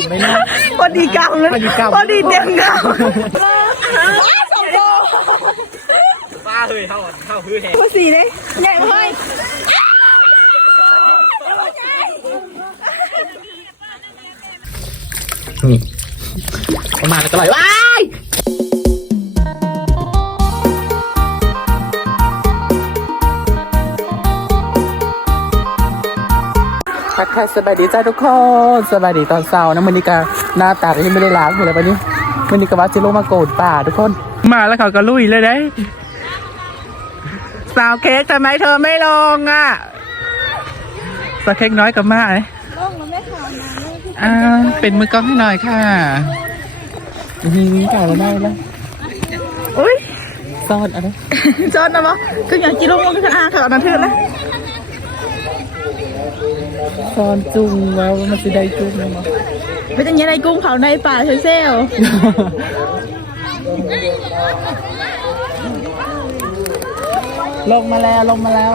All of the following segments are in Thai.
ำเลยนะพอดีกำเลยพอดีกำ พอดีเต็มกบ้าเฮ้ยเข้าเข้าพื้นแหงำพอสีเลยใหญ่เลยนี่ประมาณแล้วก็ลอยว้า ทักทายสบายดีจ้าทุกคนสบายดีตอนเช้านะมันนี้ก็หน้าตาก็ยังไม่ได้ล้างอยู่เลยปะนี้มันนี้ก็ว่าจิโลมาโกดป่าทุกคน มาแล้วเขาก็ลุยเลยได้สาวเค้กทำไมเธอไม่ลงอะสาวเค้กน้อยกับมาไหมอ่าเป็นมือกล้องให้หน่อยค่ะนี่ก่าแล้วได้แล้วอุ้ยซ่อนอะไรจอดนะมั้งก็อย่างกิโลมันก็อาเขาอันนั้นเถื่อนแล้ว ซ่อนจุงแล้วมันจะได้จุงแล้วมั้งเป็นอย่างนี้ในกุ้งเขาในป่าเซลลงมาแล้วลงมาแล้ว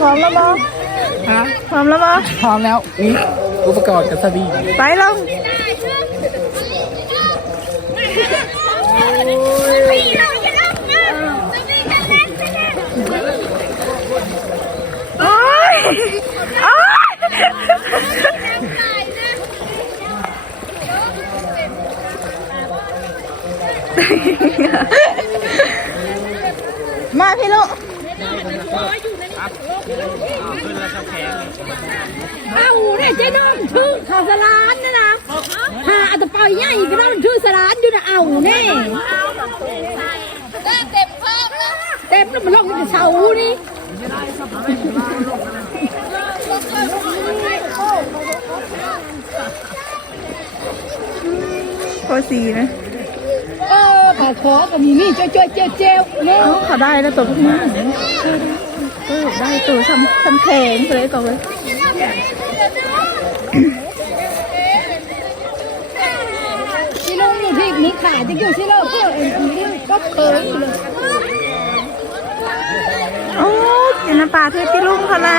พร้อมแล้วมั้งฮะพร้อมแล้วมั้งพร้อมแล้วนี่อุปกรณ์กับสบีไปลงโอ้ยโอ้ย มาพี่ลูกเอาเนี่ยเจ๊น้องชื่อข่าวสลานนะนะถ้าอัตปอยใหญ่ก็ต้องชื่อสลานอยู่นะเอาแน่เต็มเพิ่มแล้วเต็มแล้วมันลงในเสานี่พอสีนะ เออปากคอก็มีนี่เจ้าเจ้าเจ้าเจ้าเนี่ยเอ้าเขาได้แล้วตัวพวกนี้เออได้ตัวทำทำแข็งเลยก่อนเลยที่ลงอยู่ที่นี่ขาจะอยู่ที่เราเพื่อเองนี่ก็เคยเลยโอ้กินน้ำปลาเทศที่ลุงเขานะ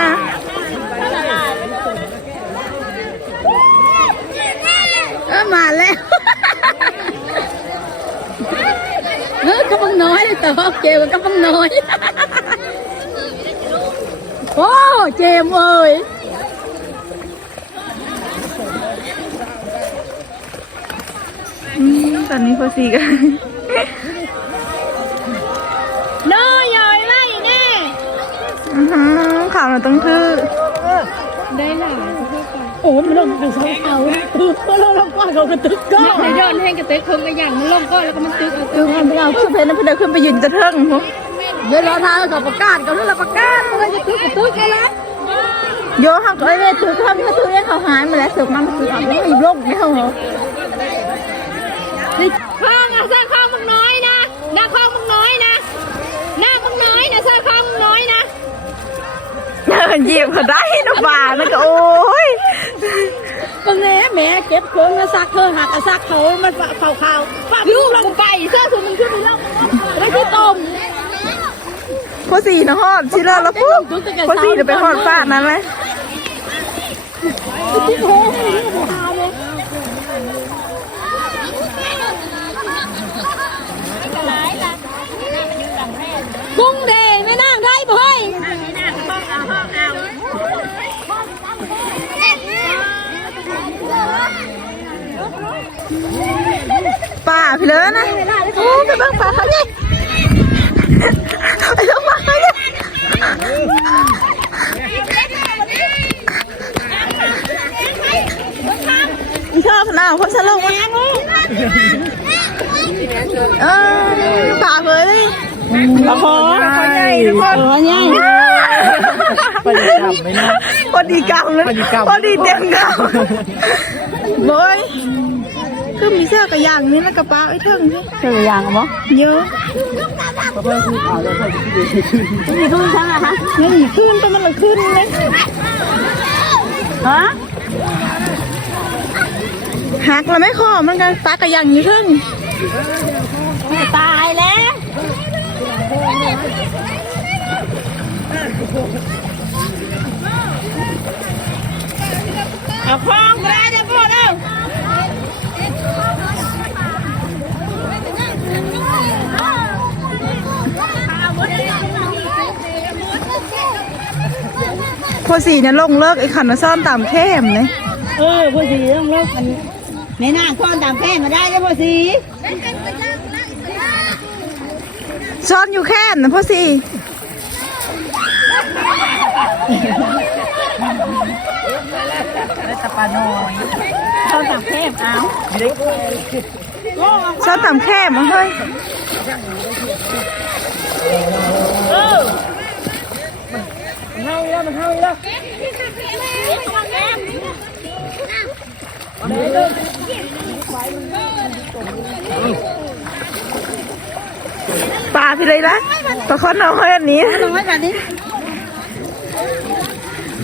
เออมาแล้วเออกำลังน้อยแต่ว่าเจมกำลังน้อย โอ้เจมเอ้ยอืมตอนนี้พอสีกันน้อยย่อยไว้แน่อื้อหือข่าวเราต้องคือได้หลาย โอ้มันลงถึงเสาเขาตึกก็ลงลงก้อนเขาก็ตึกก็ในย้อดแห้งกระตึกคงกระย่างมันลงก้อนแล้วก็มันตึกคือมันเราขึ้นเพลนเพลนขึ้นไปยืนจะเทิงพวกเวลาทางเขาประกาศเขาเรื่องประกาศมันจะตึกกระตึกกันแล้วโยหักไอ้เวถือทำถ้าถือให้เขาหายมาแล้วสือกมันคือเขาไม่มีโรคไม่เขาเหรอข้างอะสร้างข้างมึงน้อยนะหน้าข้างมึงน้อยนะหน้ามึงน้อยนะเสร้างข้างมึงน้อยนะเดินยียบเขาได้นะป่าแล้วก็โอ้ย มึงแหม่แหม่เก็บเครื่องแล้วซักเครื่องหักซักเขามันเข่าเข่าฝากลูกลงไปเสื้อสูงมึงขึ้นไปเล่าแล้วที่ต้มพอสีนะฮอดชิเลอร์แล้วปุ๊บพอสีจะไปฮอดฟาดนั้นเลย ที่โถกุ้งเดไม่นั่งได้บ่เฮ้ย ป่าพี่เลยนะโอ้ไปเบ้างป่าเขาเนี่ยไปเบ้างป่าเขาเนี่ยชอบหนาวเพราะฉันลงมาเออป่าเลยโอ้โหคนใหญ่ทุกคนตัวใหญ่พอดีกำเลยนะพอดีกำเลยพอดีกำพอดีเต็มกำโบย คือมีเสื้อกระยางนี่แล้วกระเป๋าไอ้เทิงนี่เจอยางมั้งเยอะมีทุ่งช่างอะคะนี่ขึ้นแต่มันเลยขึ้นเลยฮะหักแล้วไม่ขอมันกันตากระยังอยู่เทิงตายแล้วเเอาคล้องก็ได้ พอสีเนี่ยลงเลิกไอ้ขันมาซ่อนตามเข้มเลยเออพอดีต้องเลิกกันในหน้าข้อนตามแค่มมาได้แล้วพอสีซ่อนอยู่แค่นะพ่อสีข้อนตามแค่เอาซ่อนตามแค่มมาเฮ้ย เท่านี้แล้วมันเท่านี้แล้วปลาพี่เลยนะปลาคอนน้อยอันนี้ลงไว้แบบนี้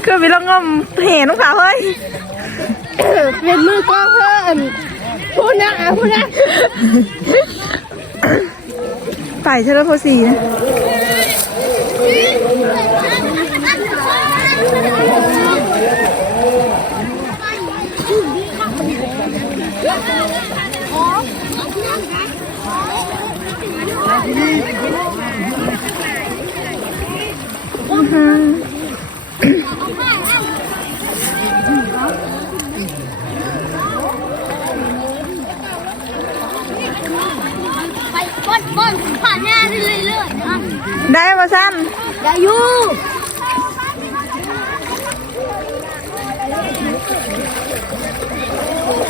คือมีละงมเห็นน้องสาวเฮ้ยเป็นมือก็เพิ่นพูดนะอะพูดนะไปใช่แล้วพอสีนะ ไปบนบนผ่านหน้าเรื่อยๆนะ ได้มาสั้น อย่าอยู่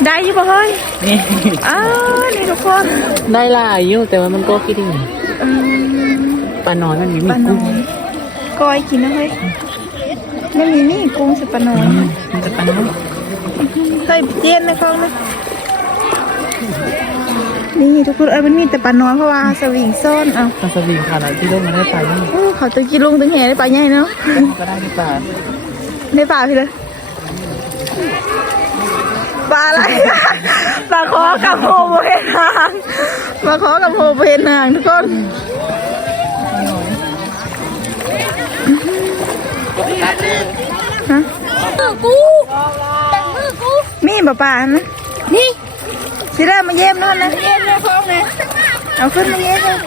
ได้อยี่ปะเฮ้ย นี่อ้าวนี่ทุกคนได้หลายอยู่แต่ว่ามันก็คิดดีอืมปลาน้อยมันมีปมีลาน้กุ้องยก้อยกินนะเฮ้ยไม่มีนี่กุ้งสปลาน้อยนะมันจะปลาน้อยใส่เจียนในคลองนะนี่ทุกคนเอ้ยมันมีแต่ปลาน้อยเพราะว่าสวิงซ่อนเอาปลาสวิงค่ะเราที่โลกมันได้ปลานี่โอ้เขาจะกินลุงตึงแห่ได้ปลาใหญ่เนาะก็ได้ที่ปลาในป่าพี่เลย ปลาอะไรปลาคอกับโพโบเห็นหางปลาคอกับโพโบเห็นหางทุกคนฮะมือกูแต่มือกูมีป่าป่านะนี่สิได้มาเยี่ยมนั่นนะเยี่ยมนะพ่อนะเอาขึ้นมาเยี่ยมเลย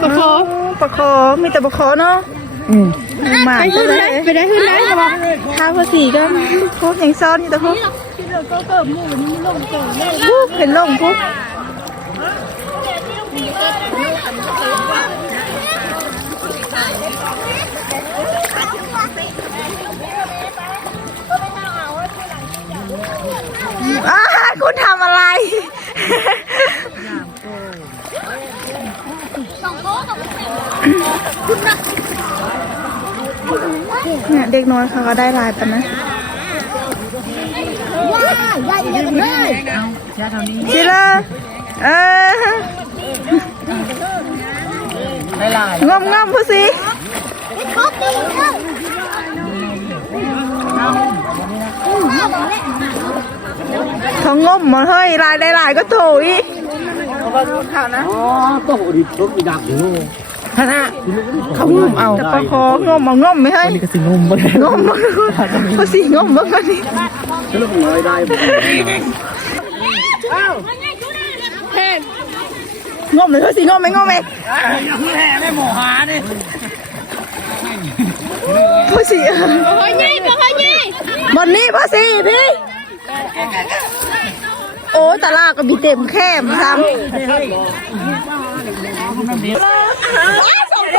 ปลาคอปลาคอมีแต่ปลาคอเนาะอืมหมาไปได้ไปได้ขึ้นได้แต่ว่าข้าวภาษีก็พวกยังซ่อนอยู่แต่พวก ปุ๊บเห็นลงปุ๊บอ้าคุณทำอะไรสองโต๊ะกับเนี่ยเด็กน้อยเขาก็ได้ลายปะนะ ว้ายใหญ่ใหญ่เลยชิลาเออได้หลายงอมงอมพูดสิครบดีเลยเขางมหมดเฮ้ยลายได้ลายก็โถอีกข่าวนะอ๋อก็โหดิรถมีดักอยู่ ท่านอะเขางุ่มเอาแต่ปลาคองมเอางมไหมเฮ้ยนี่ก็สิงุ่มบ่ได้งมมาพูดสิงมบ้างกันนี่รถน้อยได้บ่งมเลยพูดสิงมไหมงมไหมแห่ไม่หมอหาดิพูดสิคอยใหญ่คอยใหญ่บนนี้พูดสิพี่โอ้ตลาดก็มีเต็มแคมซ้ำ นั่นเองสองโล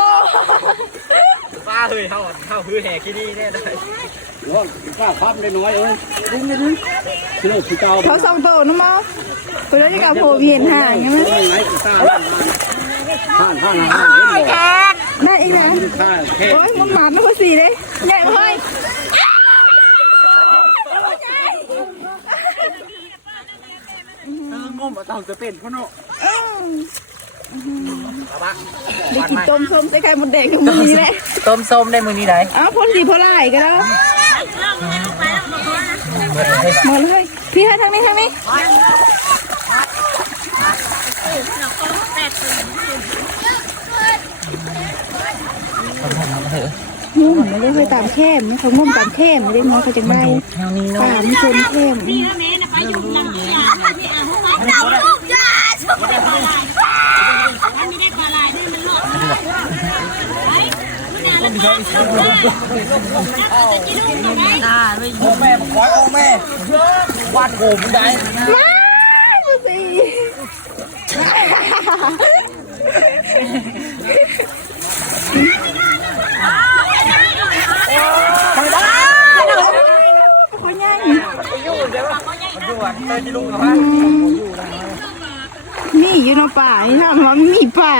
ป้าเฮ้ยเท่าเท่าคือแห่ขี้นี่แน่ได้ว่ากล้าความได้น้อยเอ้ยดึงเลยดึงคือเราคือเก่าเขาสองโตนะมั้งคุณได้กับโผล่เห็นห่างใช่ไหมไม่ไหนกูซ่าผ่านผ่านผ่านเห็นบ่ได้อีกนะโอ้ยมันหมาดนะพูดสิเลยใหญ่เฮ้ยงมต้องจะเป็นพ่อเนาะ ได้กินต้มส้มใส่ไข่มดแดงกับมือนี้แหละต้มส้มได้มือนี้ได้อ้าวพ่นสีพ่นลายกันแล้วหมดเลยพี่ให้ทางนี้ทางนี้งุ่มไม่ได้ค่อยตามเข้มนะเขางุ่มตามเข้มไม่ได้น้อยเขาจังได้แถวนี้เนาะป่ามันชนเข้ม เอาลูกยาสุด โอ้แม่มาขอยโอ้แม่วาดโกมได้ว้ายดูสิเขาใหญ่ มีอยู่ในป่านี่นะมันมีป่า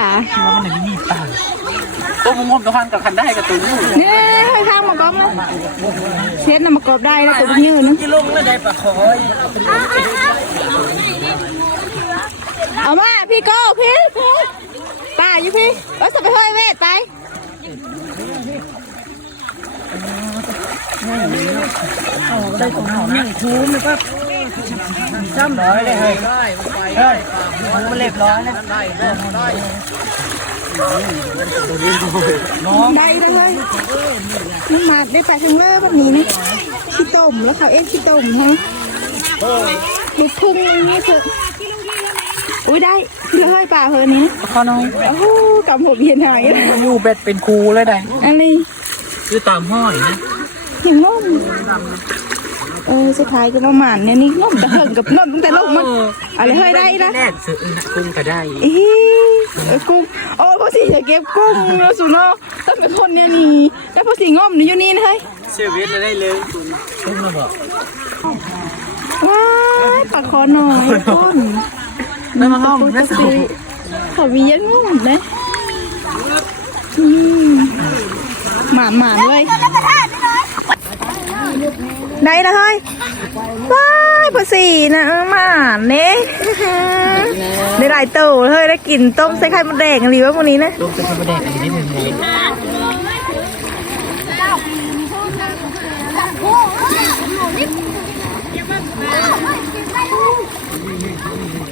ว่ามันไหนมีป่าตัวงมๆตัวพันกับคันได้กับตัวนู้นเนี่ยให้ข้างมากรอบนะเช็ดน้ำมากรอบได้แล้วตัวมันยืนนะที่ลุงแล้วได้ปลาคอยเอามาพี่โก้พี่ป่าอยู่พี่ว่าจะไปห้อยเวทไปจำร้อยเลยเฮ้ ยเฮ้ยมันเรียบร้อยแล้วได้ได้ได้เลยมันมาได้ไปทางเลิศแบบนี้นะขี้ต้มแล้วเขาเอ็กขี้ต้มฮะลูกพึ่งนี่เถอะอุ้ยได้เลยป่าเพอนี้ข้อน้อยโอ้โหกำผมเย็นหายอยู่เบ็ดเป็นครูเลยได้อะไรคือตามห้อยนะอย่างง่อม เออสุดท้ายก็ประมาณเนี่ยนี่ง่อมแต่เหิงกับง่อมตั้งแต่ลูกมันอะไรเฮ้ยได้นะแน่ซื้อกุ้งก็ได้อีเออกุ้งโอ้พอสีจะเก็บกุ้งแล้วสุนอต้องเป็นคนเนี่ยนี่แล้วพอสีง่อมนี่อยู่นี่นะเฮ้ยเชื่อเวทได้เลยคุณลุงเราบอกว้ายปากคอหน่อยต้นไม่มาง้อมปไม่กสติขอมีเยอะง่อมนะอืมหมานหมานเลย ได้แล้วเฮ้ยว้ายพอสีนะหมานเนี่ยได้หลายต่าเฮ้ยได้กินต้มใส่ไข่มดแดงอะไรวะพวกนี้นะลูกจะทำประเด็นอะไรนิดนึงเลย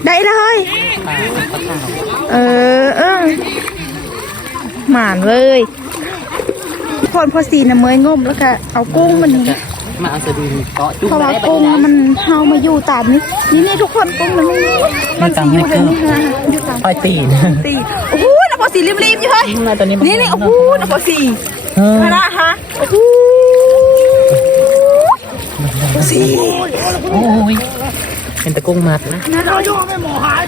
ได้แล้วเฮ้ยเออเออหมานเลยคนพอสีนะเมยงมแล้วก็เอากุ้งมันนี่ มาเอาสะดือเกาะจุ่มเพราะว่าได้กุ้งมันเฮามาอยู่ตามนี้นี่นี่ทุกคนกุ้งมันนี่มันสีอยู่แบบนี้ฮะอยู่ตามปล่อยตีนตีโอ้โหนะพอสีริมๆอยู่เฮ้ยมาตอนนี้นี่นี่โอ้โหนะพอสีเออพระฮะโอ้โหพอสีโอ้ยเป็นตะกุ้งมัดนะนั่นเราอยู่ไม่หมอหาย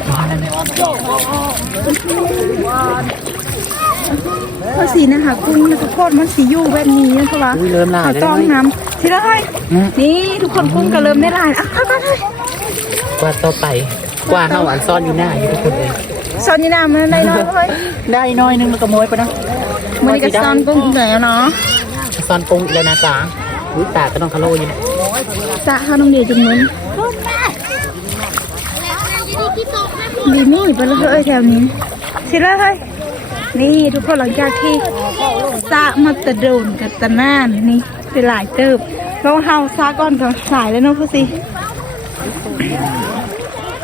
พอสีนะคะกุ้งนะทุกคนมันสีอยู่แบบนี้นะเพราะว่าอุ้ยเริ่มลาเขาได้ต้องไหมน้ำ ทีละให้อืมนี่ทุกคนกุ้งก็เริ่มได้ลายอะไปไปไปกว่าต่อไปกว่าข้าวหวานซ่อนอยู่หน้าอยู่ทุกคนเลยซอนนี่นามันได้น้อยเลยได้น้อยนึงมันก็โมยไปนะมันนี่ก็ซอนกุ้งเหนื่อยแล้วเนาะซ่อนกุ้งอีกแล้วนะจ๊ะอุ้ยตาก็ต้องคาโลอยู่นะจะข้าวน้องเดียวจุ่มนึงดีนี่ไปแล้วเอ้ยแถวนี้ทีละให้ นี่ทุกคนหลังจากที่ซามาตะโดนกับตะนานนี่เป็นหลายเติบแล้วเฮาซาก่อนกับสายแล้วเนาะพ่อสิ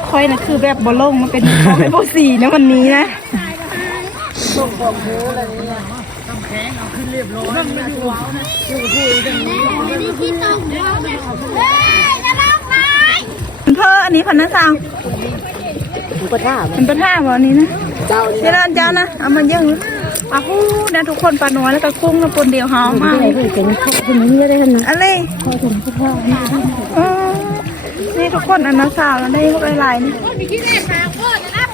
ค่อยนะคือแบบบอลลงมันเป็นของพ่อสีนะวันนี้นะที่ตกเฮ้ยจะลอกไหมเพ่ออันนี้พันน้าสาวเป็นปะท่าเป็นปะท่าบ่อันนี้นะ เจ้าเจ้าเจ้านะเอามาเยอะอ้าวนะทุกคนปลาน้อยแล้วก็กุ้งนะปนเดียวหอมมากอะไรอ๋อนี่ทุกคนอันน้าสาวแล้วได้พวกลายๆนี่มีที่ไหนหาพ่อจะรับ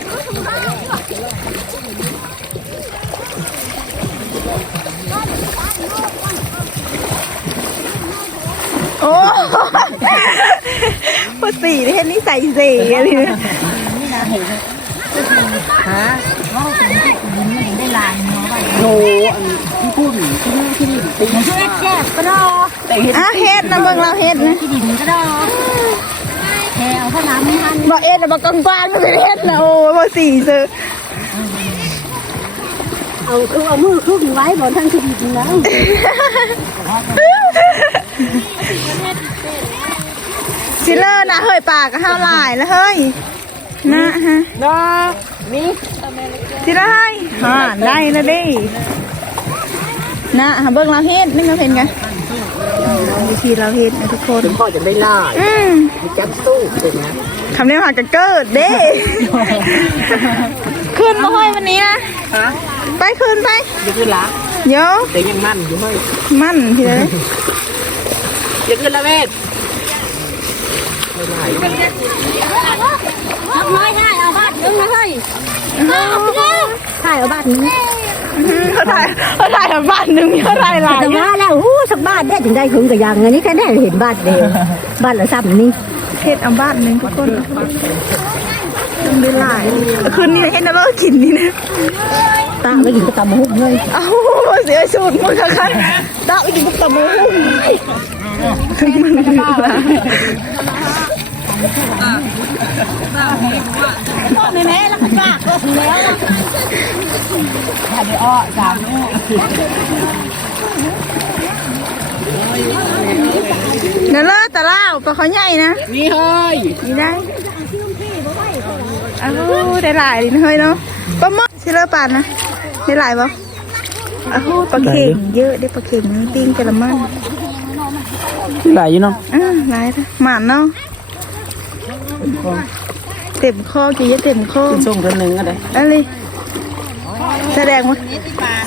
โอ้ปกติเห็นนี่ใส่เสีอะไรเนี่ยโนอันที่พูดหนีที่นี่ที่นี่ตีก็ดออะเฮ็ดนะเบิ่งเราเฮ็ดนะแถวข้าวน้ำไม่ทันบอเอ็ดนะบอกกว้างๆก็เป็เฮ็ดนะโอ้บอสี่ซื้อเอาคือเอามือคุกไว้บนทั้งที่ดินแล้วชิเลอร์นะเฮ้ยปากก็ห้าวลายแล้วเฮ้ย นะฮะนะนี่ชิลเลอร์ให้ฮะได้แล้วดินะหาเบิ้งเราเฮ็ดนี่ก็เห็นกันวิธีเราเฮ็ดนะทุกคนพ่อจะได้ล่าอืมจับตู้เป็นนะคำนี้หากะเกิดเด้ขึ้นมาห้อยวันนี้นะฮะไปขึ้นไปยังขึ้นละเดี๋ยวแต่ยังมั่นอยู่เฮ้ยมั่นทีเลยยังขึ้นละเวท น้อยให้เอาบาทนึงนะเฮ้ยเอาเลยถ่ายเอาบาทนึงเขาถ่ายเขาถ่ายแบบบ้านหนึ่งเขาถ่ายหลายแต่ว่าแล้วหูสักบ้านได้ถึงได้ถึงกับยังอันนี้แค่ได้เห็นบ้านเดียวบ้านละซ้ำนี่เฮ็ดเอาบ้านหนึ่งทุกคนต้องได้หลายคืนนี้ให้นาโรกินนี่นะตาไปกินกระตำหุบเลยเอ้าเสียสูตรมึงค่ะค่ะดาวอีกบุกตะมู แม่แม่แล้วก็ฝากก็แล้วเดี๋ยวเลิกแต่เล่าปลาเขาใหญ่นะ นี่เฮ้ย นี่ได้อ้าวได้หลายดิเฮ้ยเนาะปลาหมึกชิเลอร์ปานนะ ได้หลายปะอ้าวปลาเข่งเยอะได้ปลาเข่งปิ้งกะละมังหลายอยู่เนาะอ่าหลายนะหมานเนาะ เต็มข้อกี่ยอะเต็มข้อส่งกันหนึ่งอะไรอะไรแสดงว่า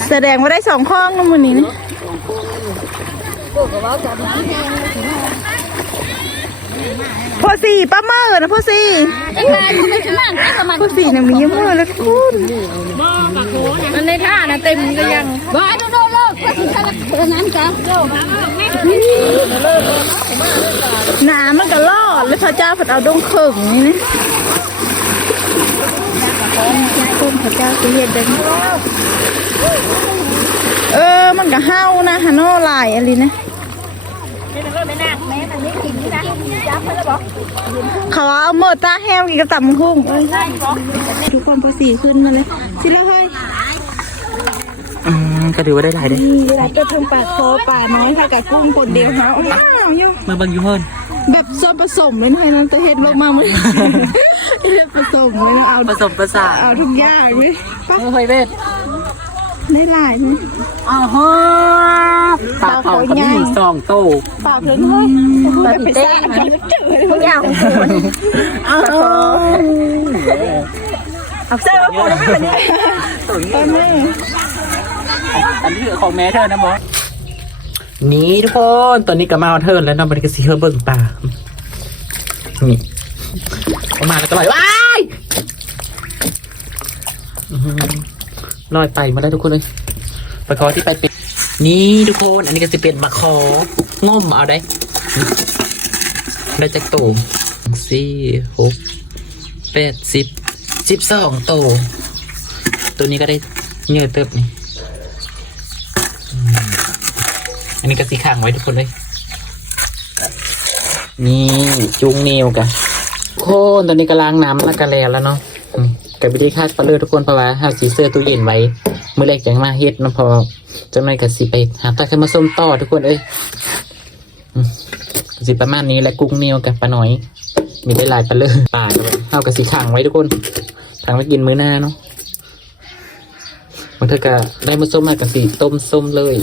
แสดงว่าได้สองข้องนะมันนี้นะพอสี่ป้าเมอร์นะพอสี่ไอ้การทำไมฉันนั่งไอ้ประมาณพอสี่เนี่ยมีเยอะมากเลยคุณมันในท่านะเต็มก็ยังบ้าโด โดโลกก็ถึงขนาดนั้นจ้ะหนามันก็รอดแล้วพระเจ้าผัดเอาดงเข่งนี่นะคุณพระเจ้าจะเห็นได้เออ มันก็เฮานะฮานโนลายอะไรนะเขาเอาเมือตาแห้วกินกระต่ำคุ้งเอ้ยทุกคนพอสี่ขึ้นมาเลยสิแล้วเฮ้ย อืมก็ถือว่าได้หลายเด้นี่เวลาเก็บเพิ่งปลาโคปลาน้อยค่ะกับกุ้งคนเดียวเขาว้าวอยู่มือเบังอยู่เพิ่นแบบส่วนผสมเลยนะนั้นตัวเฮ็ดลงมาเหมือนเฮ็ดผสมเลยนะเอาผสมประสานเอาทุกอย่างเลยปะเฮ้ยเวทได้หลายไหมอ้าวฮะปลาเผากับมีสองโตปากเลยเฮ้ยปากเต้นทุกอย่างเอาเอาเสื้อมาปูแล้วมันเนี่ยตอนนี้ อันนี้คือของแม่เธอนะบอสนี่ทุกคนตอนนี้ก็มาเอาเธอแล้วนาะมันก็สีเฮอเบิ่งปลานี่เอามาแล้วก็ลอยว้ายลอยไปมาได้ทุกคนเลยปลาคอที่ไปเป็นนี่ทุกคนอันนี้ก็จะเป็นมะคองมเอาได้ได้จากตูสี่หกแปดสิบสิบสองโต ตัวนี้ก็ได้เงื่อเติบนี่ อันนี้ก็สีข้างไว้ทุกคนเลย นี่จุงนิวกะโค่นตอนนี้ก็ล้างน้ำแล้วก็แล้วแล้วเนาะกับวิธีคาดปลาเลือทุกคนเพราะว่าห้าสีเสื้อตู้เย็นไว้เมื่อแรกจังมาเฮ็ดเนพอจังไม่กับสีไปหาปลาขึ้นมาส้มต่อทุกคนเอ้ยสิประมาณนี้และกุ้งนิวกับปลาหน่อย มีได้หลายปลาเลือปลากับเท่ากับสีข้างไว้ทุกคนข้างไว้กินมื้อหน้าเนาะมันเธอก็ได้มาส้มมากับสีต้มส้มเลย